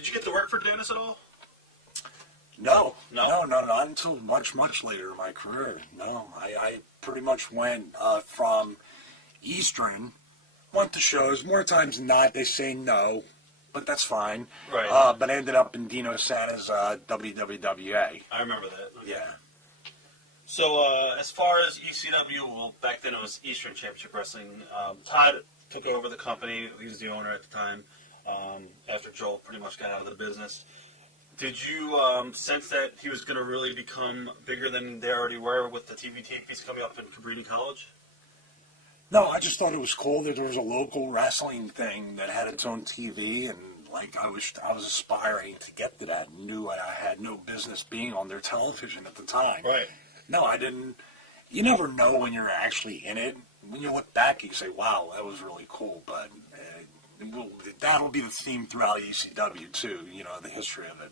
Did you get to work for Dennis at all? No, No? not until much later in my career. No, I pretty much went from Eastern, went to shows. More times than not, they say no, but that's fine. Right. But I ended up in Dino Santa's WWWA. I remember that. Okay. Yeah. So, as far as ECW, well, back then it was Eastern Championship Wrestling. Todd took over the company. He was the owner at the time, after Joel pretty much got out of the business. Did you sense that he was going to really become bigger than they already were with the TV tapes coming up in Cabrini College? No, I just thought it was cool that there was a local wrestling thing that had its own TV, and like I was aspiring to get to that, and knew I had no business being on their television at the time. Right. No, I didn't. You never know when you're actually in it. When you look back, you say, "Wow, that was really cool." But that'll be the theme throughout ECW too. You know, the history of it.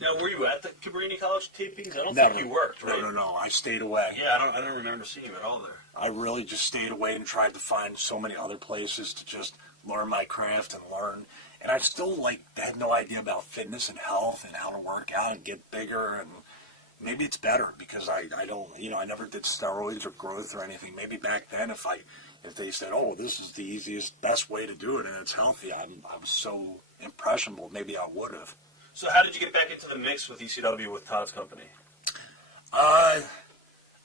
Now, were you at the Cabrini College tapings? I don't Never. think you worked, right? No. I stayed away. Yeah, I don't remember seeing you at all there. I really just stayed away and tried to find so many other places to just learn my craft and learn. And I still had no idea about fitness and health and how to work out and get bigger. And maybe it's better because I don't, I never did steroids or growth or anything. Maybe back then if they said, oh, this is the easiest, best way to do it and it's healthy, I was so impressionable, maybe I would have. So how did you get back into the mix with ECW with Todd's company? I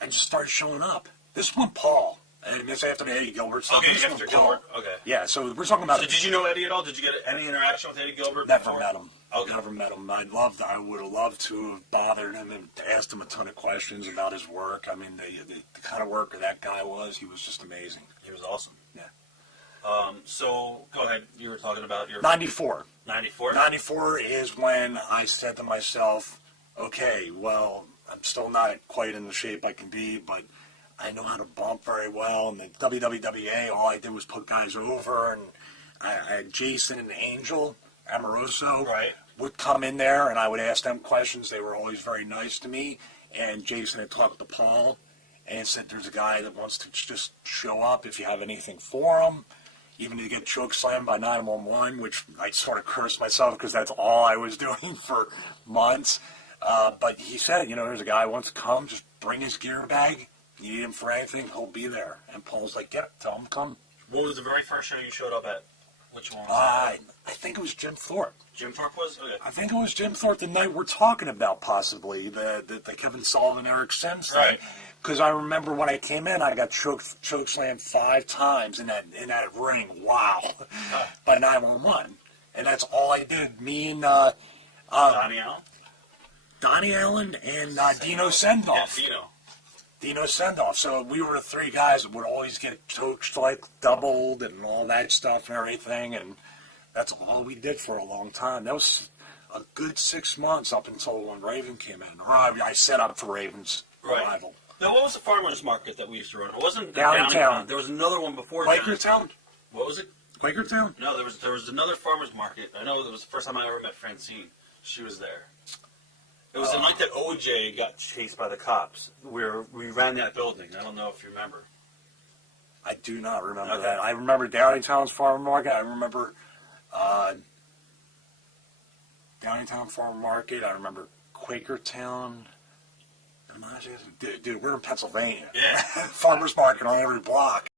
just started showing up. This one, Paul. And this after the Eddie Gilbert stuff. Okay, after Gilbert. Okay. Yeah, so we're talking about... So did you know Eddie at all? Did you get any interaction with Eddie Gilbert Never before? met him. Okay. Never met him. I would have loved to have bothered him and asked him a ton of questions about his work. I mean, the kind of worker that guy was, he was just amazing. He was awesome. Yeah. So, go ahead. You were talking about your... 94. 94? 94 is when I said to myself, okay, well, I'm still not quite in the shape I can be, but I know how to bump very well. And the WWWA, all I did was put guys over, and I had Jason and Angel Amoroso would come in there, and I would ask them questions. They were always very nice to me. And Jason had talked to Paul and said, there's a guy that wants to just show up if you have anything for him. Even to get choke slammed by 911, which I sort of cursed myself because that's all I was doing for months. But he said, there's a guy who wants to come, just bring his gear bag. You need him for anything, he'll be there. And Paul's like, yeah, tell him to come. What was the very first show you showed up at? Which one was that? I think it was Jim Thorpe. Jim Thorpe was? Okay. I think it was Jim Thorpe the night we're talking about, possibly, the Kevin Sullivan, Eric Sims thing. Right. Because I remember when I came in, I got choke slammed 5 times in that ring. Wow. By 911. And that's all I did. Me and Donnie Allen? Donnie Allen and Dino Sendoff. Yeah, Dino Sendoff. So we were the 3 guys that would always get chokes doubled and all that stuff and everything. And that's all we did for a long time. That was a good 6 months up until when Raven came in. Or I set up for Raven's arrival. Now, what was the farmer's market that we used to run? It wasn't Downtown. There was another one before. Quakertown? What was it? Quakertown? No, there was another farmer's market. I know it was the first time I ever met Francine. She was there. It was the night that OJ got chased by the cops. We ran that building. I don't know if you remember. I do not remember that. I remember Downtown's farmer market. I remember Downtown farmer market. I remember Quakertown. Dude, we're in Pennsylvania. Yeah. Farmer's market on every block.